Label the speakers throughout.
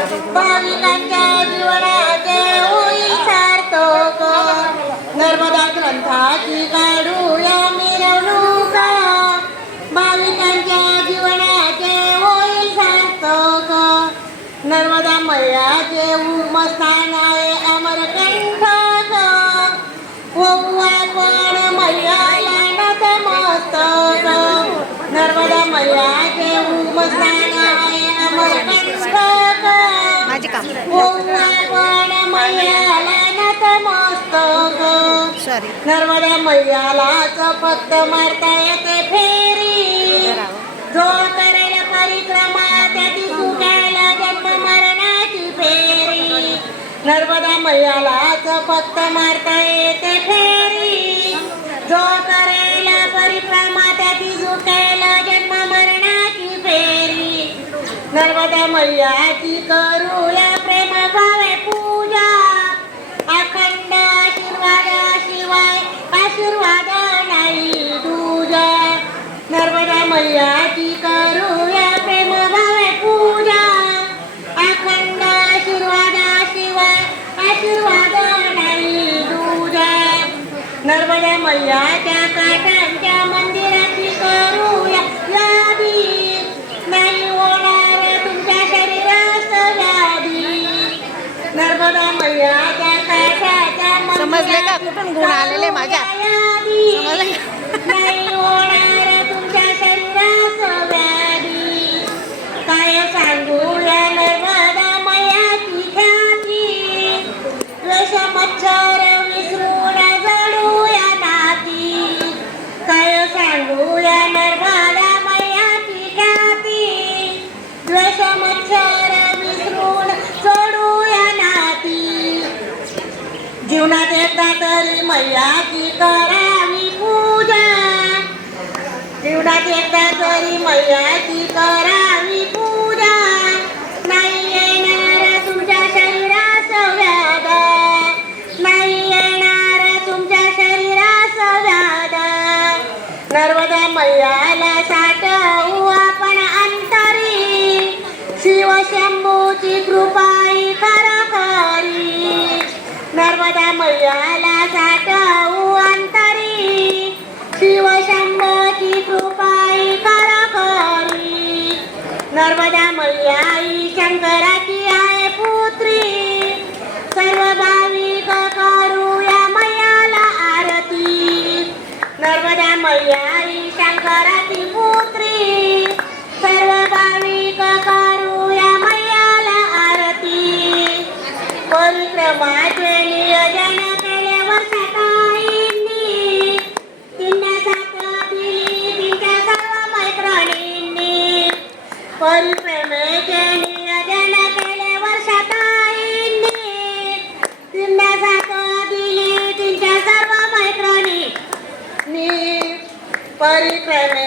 Speaker 1: भाविकांच्या जीवनाचे होईल सार्थक नर्मदा ग्रंथाची काढूया मिरवणूका भाविकांच्या जीवनाचे होईल सार्थक नर्मदा मैयाचे उमस्थान आहे
Speaker 2: सॉरी
Speaker 1: नर्मदा मैयालाच फक्त मारता येते फेरी. जो करेल परिक्रमा त्याची सुटायला जन्म मरणाची फेरी. नर्मदा मैयालाच फक्त मारता येते फेरी. जो करेल परिक्रमा त्याची सुटेल जन्म मरणाची फेरी. नर्मदा मैयाची करूया आशीर्वाद नाही तुझा नर्मदा मैयाची करूया प्रेम भावे पूजा अखंड आशीर्वादाशिवाय आशीर्वाद नाही तुझा नर्मदा मैयाच्या काटा
Speaker 2: समजले का? कुठून गुण आलेले माझ्या?
Speaker 1: काय सांगूया नर्मदा मैयाची मच्छर विसरून जडूया नाती काय सांगूया जीवनात एकदा तरी मैयाची करावी पूजा. जीवनात एकदा तरी मैयाची करावी पूजा. नाही येणार तुमच्या शरीरास व्याध नाही येणार तुमच्या शरीरास व्याध नर्मदा मैयाला साठवू आपण अंतरी. शिवशंभू मैयाला साठवू अंतरी. शिवशंभूची कृपाई खरी नर्मदा मैया शंकराची आहे पुत्री. सर्व भाविक करूया मैयाला आरती. नर्मदा मैया शंकराची पुत्री. सर्व भाविक करूया मैयाला आरती. परिक्रमाचे परिक्रमेचे नियोजन केले वर्षाताईंनी तिन्यासात दिली तिच्या सर्व मैत्रिणी परिक्रमेला जाण्याचा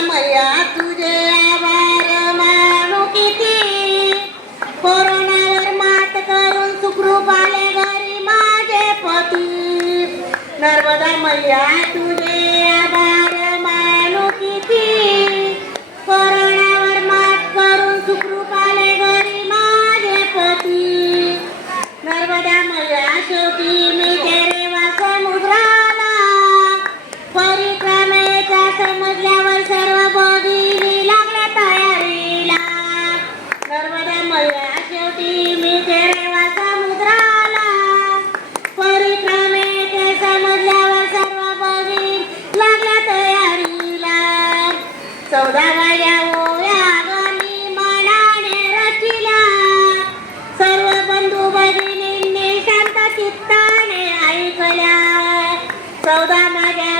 Speaker 1: मैया तुझे आभार मानू किती? कोरोनावर मात करून सुखरूप आले घरी माझे पती. नर्मदा मैया तुझे आभार चौदाव्या ओव्या गणी मनाने रचिला सर्व बंधू शांत चित्ताने ऐकल्या चौदा माझ्या